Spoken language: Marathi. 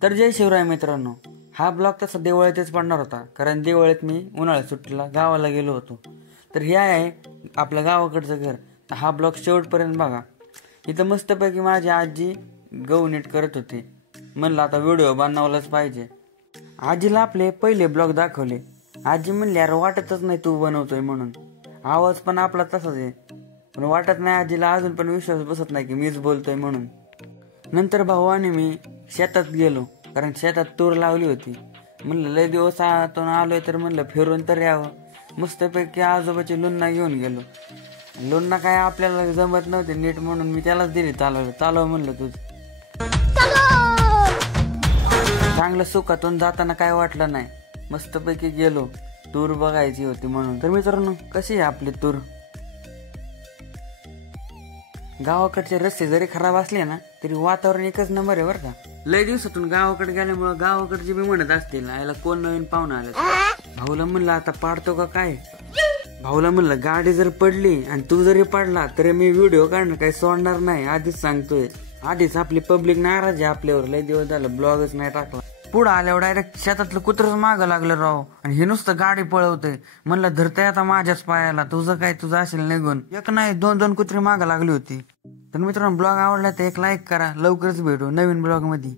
तर जय शिवराय मित्रांनो, हा ब्लॉग तसा दिवाळीतच पडणार होता, कारण दिवाळीत मी उन्हाळ्यात सुट्टीला गावाला गेलो होतो. तर हे आहे आपलं गावाकडचं घर. तर हा ब्लॉग शेवटपर्यंत बघा. इथं मस्तपैकी माझी आजी गहू नीट करत होती. म्हणलं आता व्हिडिओ बनवलाच पाहिजे. आजीला आपले पहिले ब्लॉग दाखवले. आजी म्हणली यार वाटतच नाही तू बनवतोय म्हणून. आवाज पण आपला तसाच आहे, पण वाटत नाही आजीला अजून पण विश्वास बसत नाही की मीच बोलतोय म्हणून. नंतर भाऊ आणि मी शेतात गेलो, कारण शेतात तूर लावली होती. म्हणलं लय दिवसातून आलोय तर म्हणलं फिरून तर यावं. मस्तपैकी आजोबाची लुन्ना घेऊन गेलो. लुन्ना काय आपल्याला जमत नव्हते नीट, म्हणून मी त्यालाच दिली चालवलं. चालव म्हणलं तुझ. चांगलं सुखातून जाताना काय वाटलं नाही. मस्तपैकी गेलो, तूर बघायची होती म्हणून. तर मित्रांनो, कशी आहे आपली तूर. गावाकडचे रस्ते जरी खराब असले ना तरी वातावरण एकच नंबर आहे बरं का. लय दिवसातून गावाकडे गेल्यामुळे गावाकडचे बी म्हणत असतील याला कोण नवीन पाहुणा आलं. भाऊला म्हणलं आता पाडतो का काय. भाऊला म्हणलं गाडी जर पडली आणि तू जरी पडला तरी मी व्हिडिओ काढणं काही सोडणार नाही, आधीच सांगतोय. आधीच आपली पब्लिक नाराज आहे आपल्यावर. लय दिवस झालं ब्लॉगच नाही टाकला. पुढं आल्यावर डायरेक्ट शेतातलं कुत्रच मागं लागलं राव, आणि हे नुसतं गाडी पळवतंय. म्हणलं धरतय आता माझ्याच पायाला. तुझं असेल निघून. एक नाही दोन कुत्री मागं लागली होती. तर मित्रांनो, ब्लॉग आवडला तर एक लाईक करा. लवकरच भेटू नवीन ब्लॉग मध्ये.